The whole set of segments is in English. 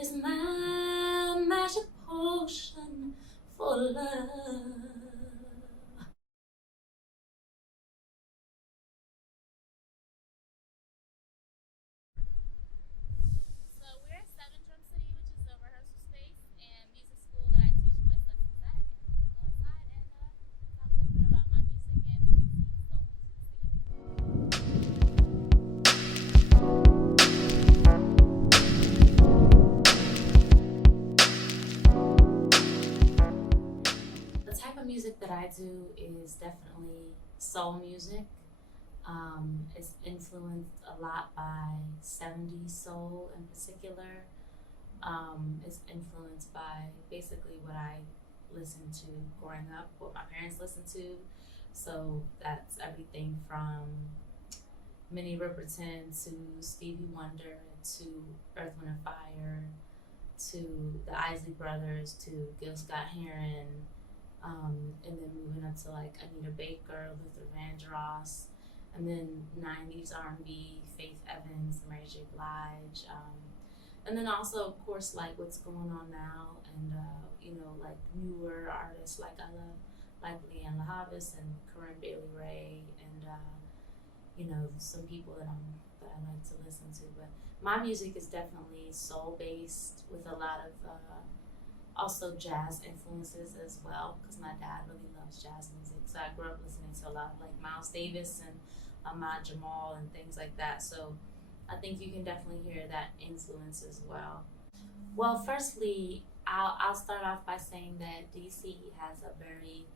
is my magic potion for love. So we're at Seven Drum City, which is the rehearsal space and music school that I teach voice lessons at. And I'm gonna go inside and talk a little bit about my music and the DC soul music scene. The type of music that I do is definitely soul music. It's influenced a lot by 70s soul in particular. It's influenced by basically what I listened to growing up, what my parents listened to. So that's everything from Minnie Riperton to Stevie Wonder to Earth, Wind, and Fire to the Isley Brothers to Gil Scott Heron, and then moving up to like Anita Baker, Luther Vandross, and then 90s R&B, Faith Evans, Mary J. Blige, and then also of course like what's going on now, and like newer artists like I love like Leanne LaHavis and Corinne Bailey Ray, and some people that I like to listen to. But my music is definitely soul based with a lot of also jazz influences as well, because my dad really loves jazz music. So I grew up listening to a lot of like Miles Davis and Ahmad Jamal and things like that. So I think you can definitely hear that influence as well. Well, firstly, I'll start off by saying that DC has a very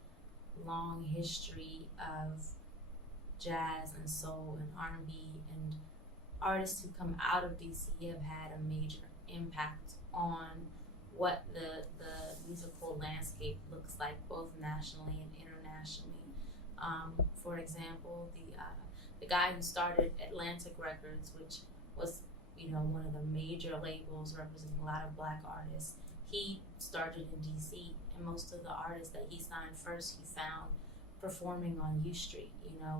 long history of jazz and soul and R&B, and artists who come out of DC have had a major impact on what the musical landscape looks like, both nationally and internationally. For example, the guy who started Atlantic Records, which was one of the major labels representing a lot of black artists, he started in DC, and most of the artists that he signed first, he found performing on U Street,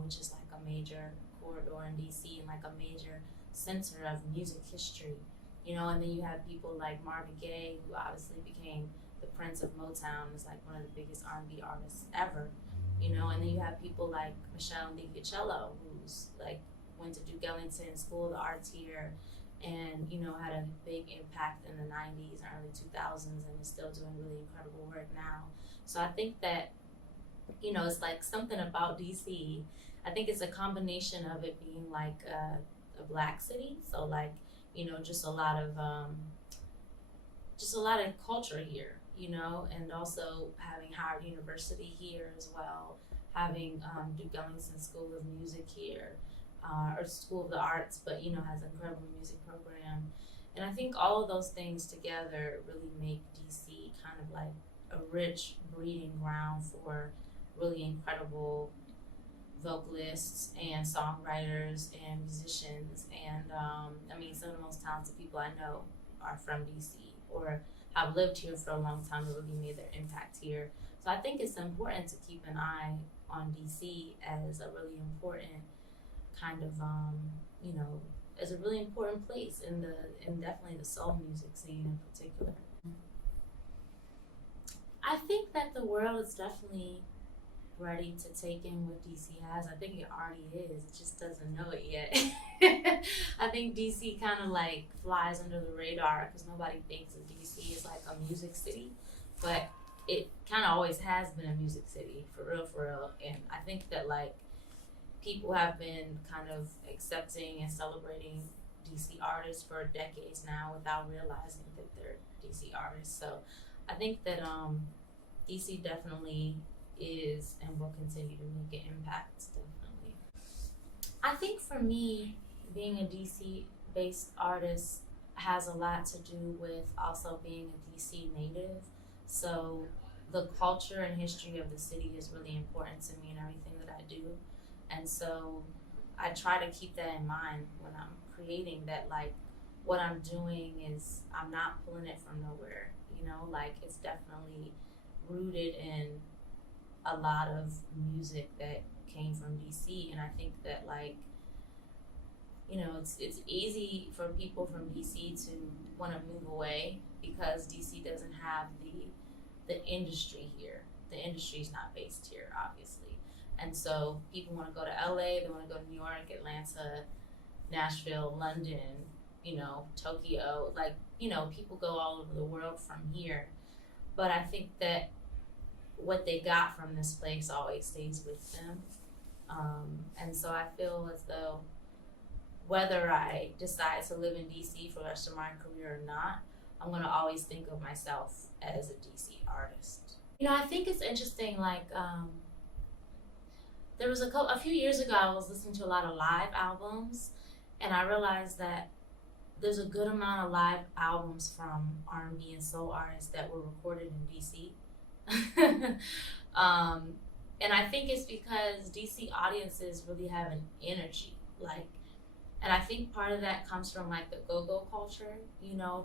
which is like a major corridor in DC and like a major center of music history, and then you have people like Marvin Gaye, who obviously became the Prince of Motown, is like one of the biggest R&B artists ever, and then you have people like Michelle Ngiacello, who's like went to Duke Ellington School of the Arts here, and had a big impact in the 90s and early 2000s, and is still doing really incredible work now. So I think that it's like something about DC. I think it's a combination of it being like a black city, so like just a lot of culture here, and also having Howard University here as well, having Duke Ellington School of Music here, or School of the Arts, but has an incredible music program, and I think all of those things together really make DC kind of like a rich breeding ground for really incredible vocalists and songwriters and musicians. And I mean, some of the most talented people I know are from DC or have lived here for a long time and really made their impact here. So I think it's important to keep an eye on DC as a really important kind of, as a really important place in definitely the soul music scene in particular. I think that the world is definitely ready to take in what DC has. I think it already is. It just doesn't know it yet. I think DC kind of like flies under the radar because nobody thinks of DC as like a music city, but it kind of always has been a music city for real, for real. And I think that like people have been kind of accepting and celebrating DC artists for decades now without realizing that they're DC artists. So I think that DC definitely is and will continue to make an impact, definitely. I think for me, being a DC based artist has a lot to do with also being a DC native. So the culture and history of the city is really important to me in everything that I do. And so I try to keep that in mind when I'm creating that, like, what I'm doing is I'm not pulling it from nowhere, like it's definitely rooted in a lot of music that came from DC. And I think that like it's easy for people from DC to want to move away because DC doesn't have the industry here. The industry's not based here, obviously. And so people want to go to LA, they want to go to New York, Atlanta, Nashville, London, Tokyo. Like, people go all over the world from here. But I think that what they got from this place always stays with them. And so I feel as though whether I decide to live in DC for the rest of my career or not, I'm going to always think of myself as a DC artist. I think it's interesting, like, there was a few years ago, I was listening to a lot of live albums, and I realized that there's a good amount of live albums from R&B and soul artists that were recorded in DC. And I think it's because DC audiences really have an energy, like, and I think part of that comes from like the go-go culture,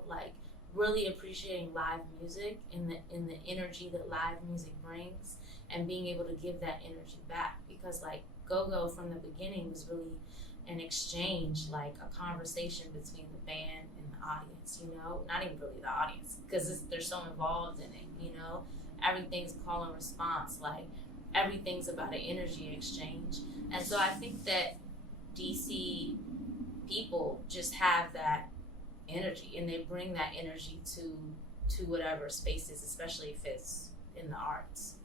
like really appreciating live music and the energy that live music brings, and being able to give that energy back, because like go-go from the beginning was really an exchange, like a conversation between the band and the audience, not even really the audience, because they're so involved in it, everything's call and response, like everything's about an energy exchange. And so I think that DC people just have that energy, and they bring that energy to whatever spaces, especially if it's in the arts,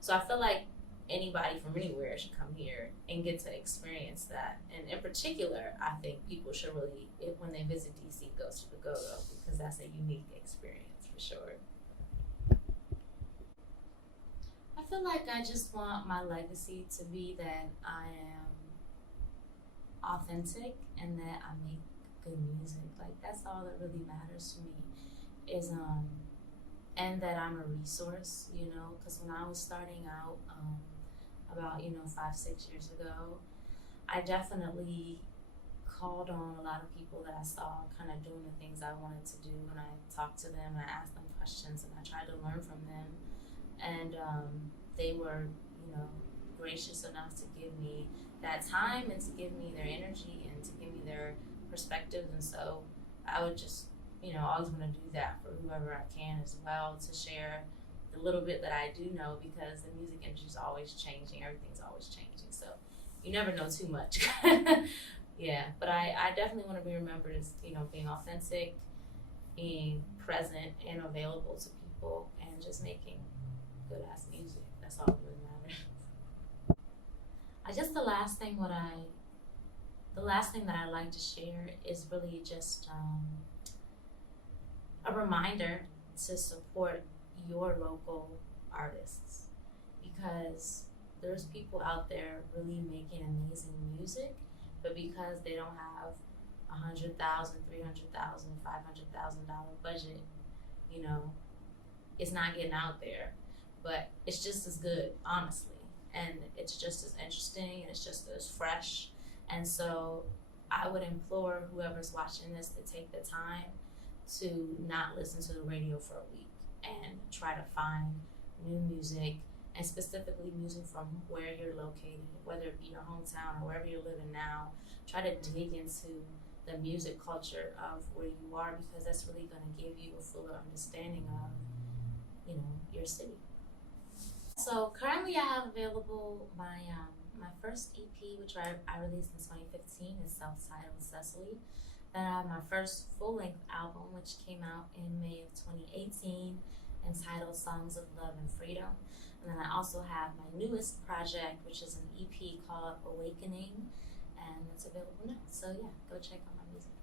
So I feel like anybody from anywhere should come here and get to experience that. And in particular, I think people should really, when they visit DC, go to the go-go, because that's a unique experience for sure. I feel like I just want my legacy to be that I am authentic and that I make good music. Like, that's all that really matters to me, is and that I'm a resource, because when I was starting out, about 5-6 years ago, I definitely called on a lot of people that I saw kind of doing the things I wanted to do, and I talked to them and I asked them questions and I tried to learn from them, and they were gracious enough to give me that time and to give me their energy and to give me their perspective. And so I would just always want to do that for whoever I can as well, to share the little bit that I do know, because the music industry is always changing, everything's always changing, so you never know too much. Yeah, but I definitely want to be remembered as being authentic, being present and available to people, and just making good ass music. That's all that really matters. I guess the last thing that I like to share is really just a reminder to support your local artists, because there's people out there really making amazing music, but because they don't have $100,000, $300,000, $500,000 budget, it's not getting out there. But it's just as good, honestly, and it's just as interesting, and it's just as fresh. And so I would implore whoever's watching this to take the time to not listen to the radio for a week and try to find new music, and specifically music from where you're located, whether it be your hometown or wherever you're living now. Try to dig into the music culture of where you are, because that's really going to give you a fuller understanding of your city. So currently I have available my first EP, which I released in 2015, is self-titled Cecily. Then I have my first full-length album, which came out in May of 2018, entitled Songs of Love and Freedom. And then I also have my newest project, which is an EP called Awakening, and it's available now. So yeah, go check out my music.